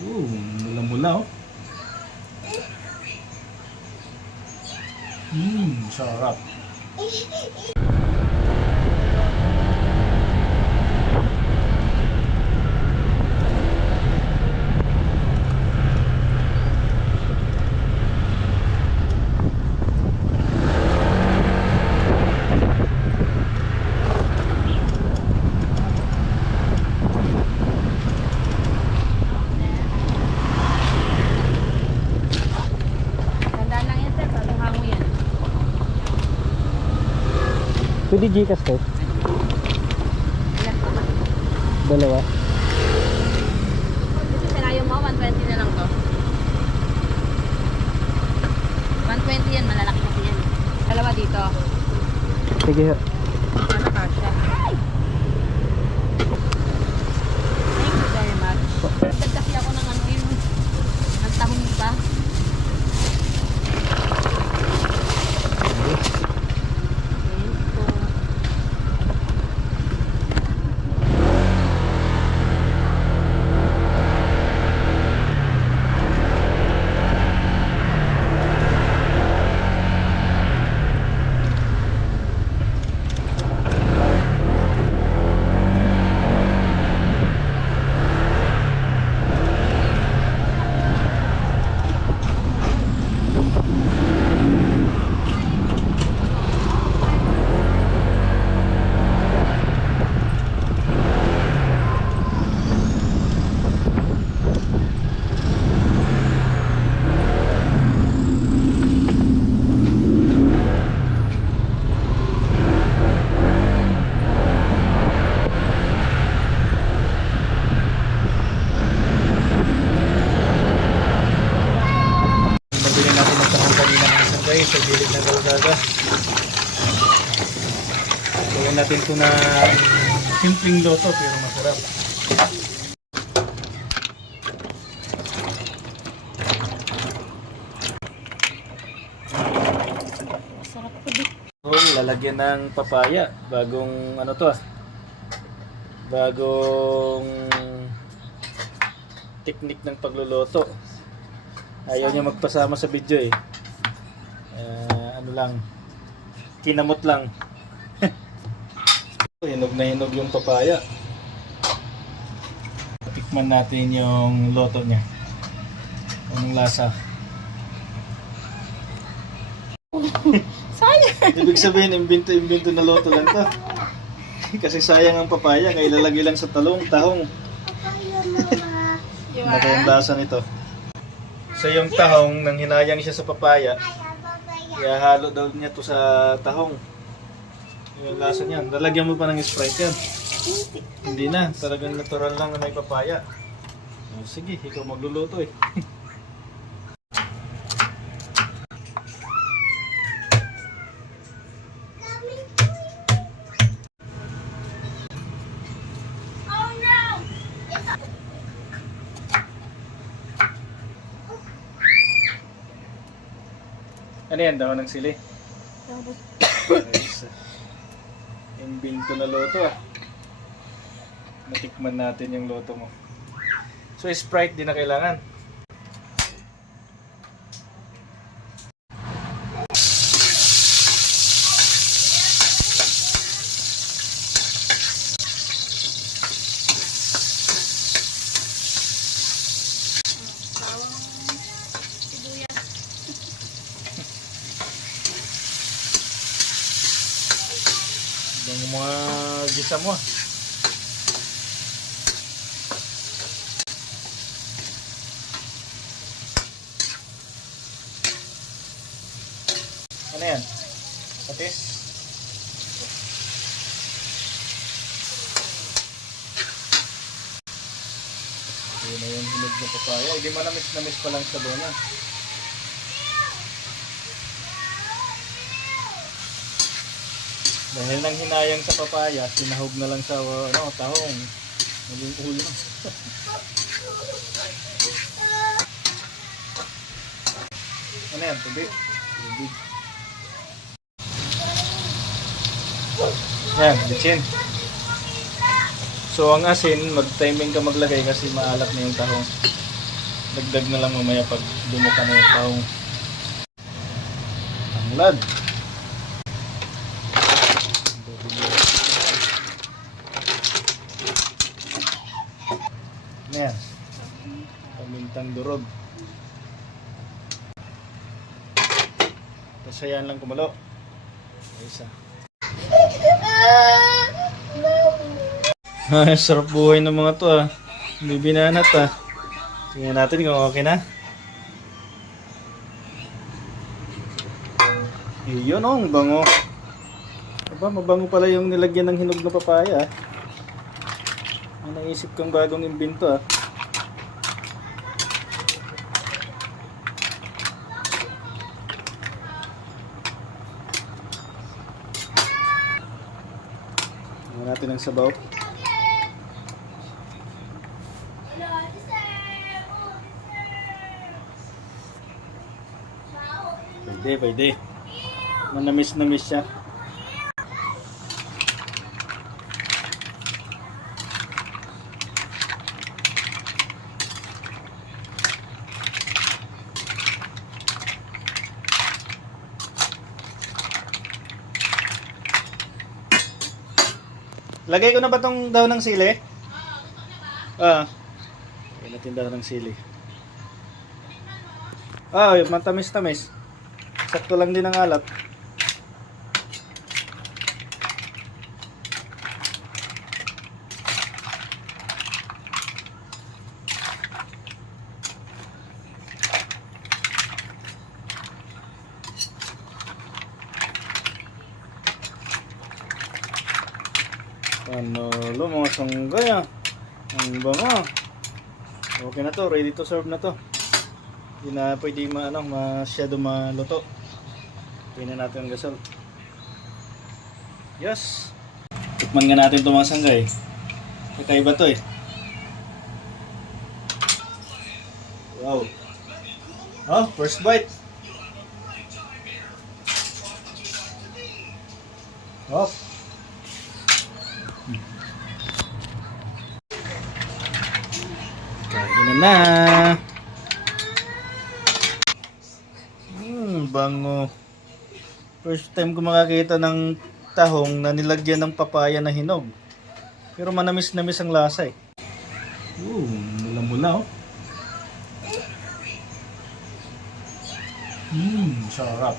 Mula-mula oh. Sarap. Pwede Gcash to? Dalawa. Kasi sinayo mo, 120 na lang to. 120 yan, malalaki kasi yan. Dalawa dito. Sige. Ano kasha? Thank you very much. Dagdag kasi ako ng ano yun. Ang tahong pa. Sa gilid ng kalsada. Gawin natin ito na simpleng loto pero masarap. Sarap po di. Lalagyan ng papaya. Bagong ano to bagong technique ng pagluluto. Ayaw niya magpasama sa video eh. Ano lang, kinamot lang. Hinog na hinog yung papaya. Tikman natin yung loto niya. Anong lasa? Sayang! Ibig sabihin, imbento na loto lang to. Kasi sayang ang papaya, kaya ilalagay lang sa tahong. Ano kayang lasa nito? So yung tahong, nang hinayang siya sa papaya, kaya halo daw niya to sa tahong. Yung lasa niyan. Lalagyan mo pa ng Sprite yan. Hindi na. Talagang natural lang na may papaya. Sige, ikaw magluluto eh. Ano yan? Dahon ng sili? Imbento na loto ah. Natikman natin yung loto mo. So Sprite din na kailangan. Yung mga gisa mo. Ano yan? Patis? Hindi na yung hinog na papaya. Hindi manamis pa lang sa doon. Dahil nang hinayang sa papaya, sinahog na lang sa tahong. Naging ulo. Ano yan? Tubig? Tubig. Yan, bitsin. So ang asin, mag-timing ka maglagay kasi maalat na yung tahong. Dagdag na lang mamaya pag dumuka na yung tahong. Tanglad. Ano yan? Pamintang durog. Tapos ayan lang kumulo. Isa. Ay, sarap buhay ng mga to ah. May binanat ah. Tingnan natin kung okay na. Yun oh, ang bango. Aba, mabango pala yung nilagyan ng hinog na papaya ah. May naisip kong bagong imbento ah. Tingnan natin ang sabaw. Pwede. Manamis-namis siya. Lagay ko na ba tong daw ng sili? Lagay natin daw ng sili. Yung matamis-tamis. Sakto lang din ang alat. Panalo mga sanggay ah. Ang bango. Okay na to, ready to serve na to. Hindi na pwede masyado maluto. Tingnan natin ang gasol. Yes! Tikman nga natin ito mga sanggay. Kakaiba to eh. Wow! Oh, first bite! Oh! Kain na! Bango. First time ko makakita ng tahong na nilagyan ng papaya na hinog. Pero manamis-namis ang lasa eh. Mula-mula oh. Sarap.